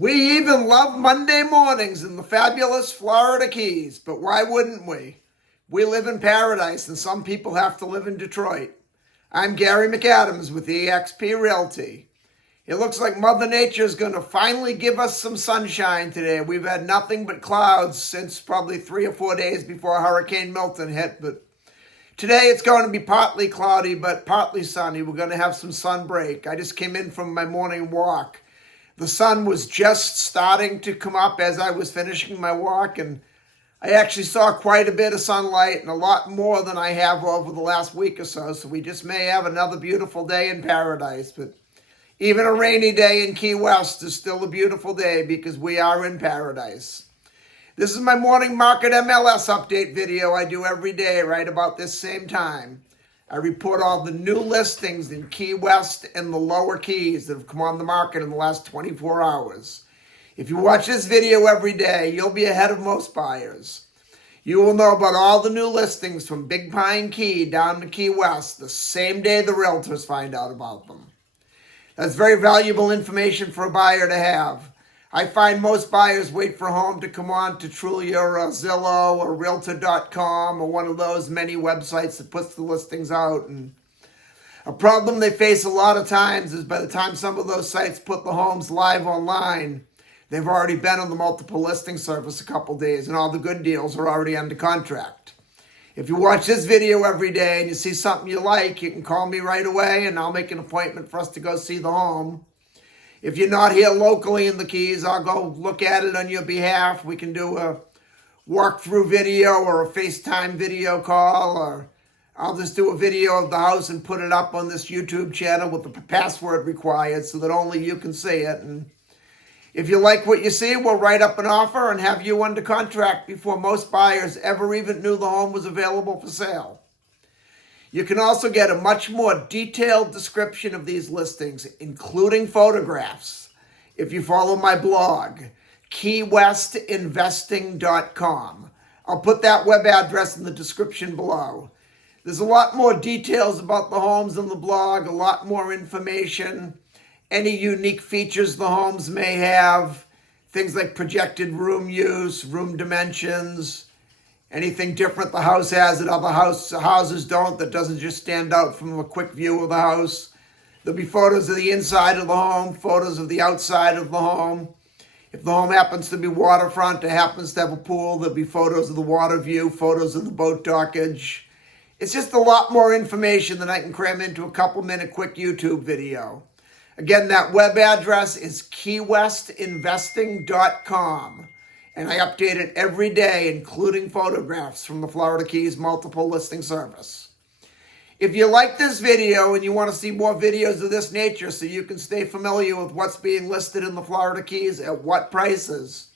We even love Monday mornings in the fabulous Florida Keys, but why wouldn't we? We live in paradise and some people have to live in Detroit. I'm Gary McAdams with eXp Realty. It looks like Mother Nature is going to finally give us some sunshine today. We've had nothing but clouds since probably 3 or 4 days before Hurricane Milton hit, but today it's going to be partly cloudy but partly sunny. We're going to have some sun break. I just came in from my morning walk. The sun was just starting to come up as I was finishing my walk, and I actually saw quite a bit of sunlight and a lot more than I have over the last week or so. So we just may have another beautiful day in paradise. But even a rainy day in Key West is still a beautiful day because we are in paradise. This is my morning market MLS update video I do every day right about this same time. I report all the new listings in Key West and the lower Keys that have come on the market in the last 24 hours. If you watch this video every day, you'll be ahead of most buyers. You will know about all the new listings from Big Pine Key down to Key West the same day the realtors find out about them. That's very valuable information for a buyer to have. I find most buyers wait for a home to come on to Trulia or Zillow or Realtor.com or one of those many websites that puts the listings out. And a problem they face a lot of times is by the time some of those sites put the homes live online, they've already been on the multiple listing service a couple days and all the good deals are already under contract. If you watch this video every day and you see something you like, you can call me right away and I'll make an appointment for us to go see the home. If you're not here locally in the Keys, I'll go look at it on your behalf. We can do a walkthrough video or a FaceTime video call, or I'll just do a video of the house and put it up on this YouTube channel with the password required so that only you can see it. And if you like what you see, we'll write up an offer and have you under contract before most buyers ever even knew the home was available for sale. You can also get a much more detailed description of these listings, including photographs, if you follow my blog, keywestinvesting.com. I'll put that web address in the description below. There's a lot more details about the homes in the blog, a lot more information, any unique features the homes may have, things like projected room use, room dimensions, anything different the house has that other houses don't, that doesn't just stand out from a quick view of the house. There'll be photos of the inside of the home, photos of the outside of the home. If the home happens to be waterfront, it happens to have a pool, there'll be photos of the water view, photos of the boat dockage. It's just a lot more information than I can cram into a couple-minute quick YouTube video. Again, that web address is keywestinvesting.com. And I update it every day, including photographs from the Florida Keys multiple listing service. If you like this video and you want to see more videos of this nature so you can stay familiar with what's being listed in the Florida Keys at what prices,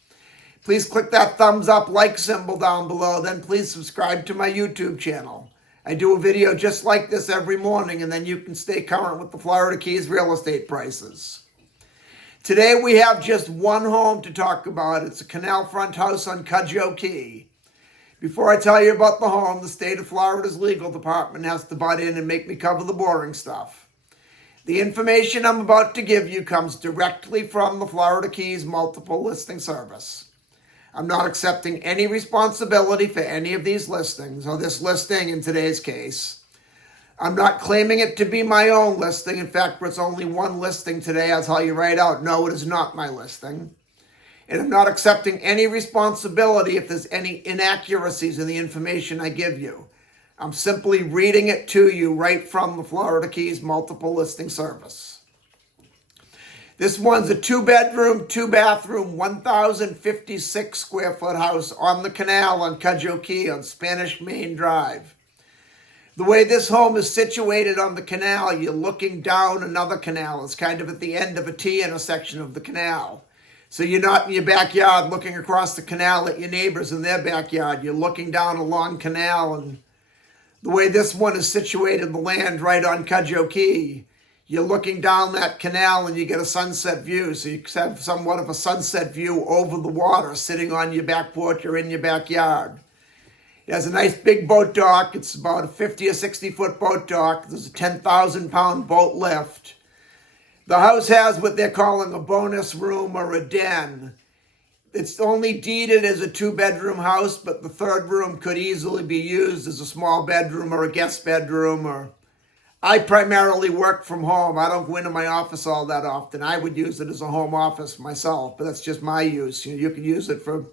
please click that thumbs up like symbol down below. Then please subscribe to my YouTube channel. I do a video just like this every morning, and then you can stay current with the Florida Keys real estate prices. Today we have just one home to talk about. It's a canal front house on Cudjoe Key. Before I tell you about the home, the state of Florida's legal department has to butt in and make me cover the boring stuff. The information I'm about to give you comes directly from the Florida Keys multiple listing service. I'm not accepting any responsibility for any of these listings, or this listing in today's case. I'm not claiming it to be my own listing. In fact, it's only one listing today. I'll tell you right out, no, it is not my listing. And I'm not accepting any responsibility if there's any inaccuracies in the information I give you. I'm simply reading it to you right from the Florida Keys multiple listing service. This one's a 2-bedroom, 2-bathroom, 1,056 square foot house on the canal on Cudjoe Key on Spanish Main Drive. The way this home is situated on the canal, you're looking down another canal. It's kind of at the end of a T intersection of the canal. So you're not in your backyard looking across the canal at your neighbors in their backyard. You're looking down a long canal, and the way this one is situated, the land right on Cudjoe Key, you're looking down that canal and you get a sunset view. So you have somewhat of a sunset view over the water sitting on your back porch or in your backyard. It has a nice big boat dock. It's about a 50 or 60 foot boat dock. There's a 10,000 pound boat lift. The house has what they're calling a bonus room or a den. It's only deeded as a 2-bedroom house, but the third room could easily be used as a small bedroom or a guest bedroom. Or I primarily work from home. I don't go into my office all that often. I would use it as a home office myself, but that's just my use. You could use it for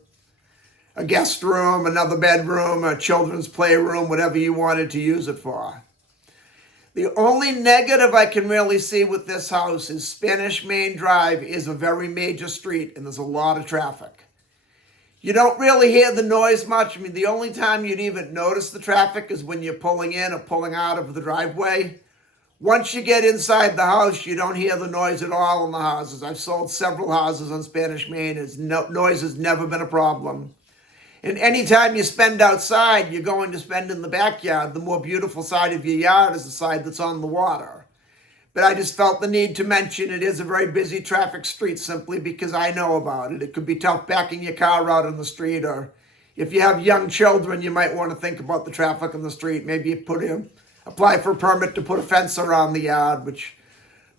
a guest room, another bedroom, a children's playroom, whatever you wanted to use it for. The only negative I can really see with this house is Spanish Main Drive is a very major street and there's a lot of traffic. You don't really hear the noise much. I mean, the only time you'd even notice the traffic is when you're pulling in or pulling out of the driveway. Once you get inside the house, you don't hear the noise at all in the houses. I've sold several houses on Spanish Main. Noise has never been a problem. And anytime you spend outside, you're going to spend in the backyard. The more beautiful side of your yard is the side that's on the water. But I just felt the need to mention it is a very busy traffic street simply because I know about it. It could be tough backing your car out on the street, or if you have young children, you might want to think about the traffic on the street. Maybe you apply for a permit to put a fence around the yard, which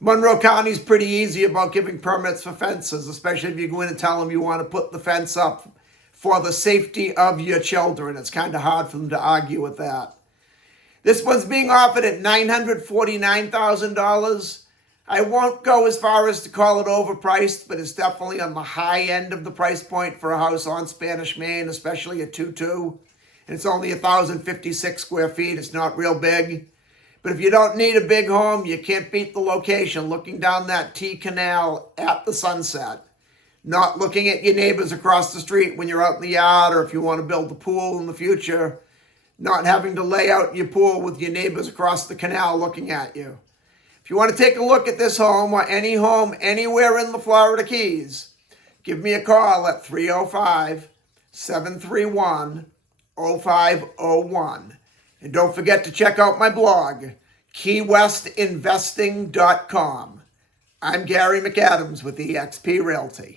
Monroe County is pretty easy about giving permits for fences, especially if you go in and tell them you want to put the fence up for the safety of your children. It's kind of hard for them to argue with that. This one's being offered at $949,000. I won't go as far as to call it overpriced, but it's definitely on the high end of the price point for a house on Spanish Main, especially a 2-2. And it's only 1,056 square feet. It's not real big. But if you don't need a big home, you can't beat the location. Looking down that Canal at the sunset. Not looking at your neighbors across the street when you're out in the yard, or if you want to build a pool in the future, not having to lay out your pool with your neighbors across the canal looking at you. If you want to take a look at this home or any home anywhere in the Florida Keys, give me a call at 305-731-0501. And don't forget to check out my blog, keywestinvesting.com. I'm Gary McAdams with eXp Realty.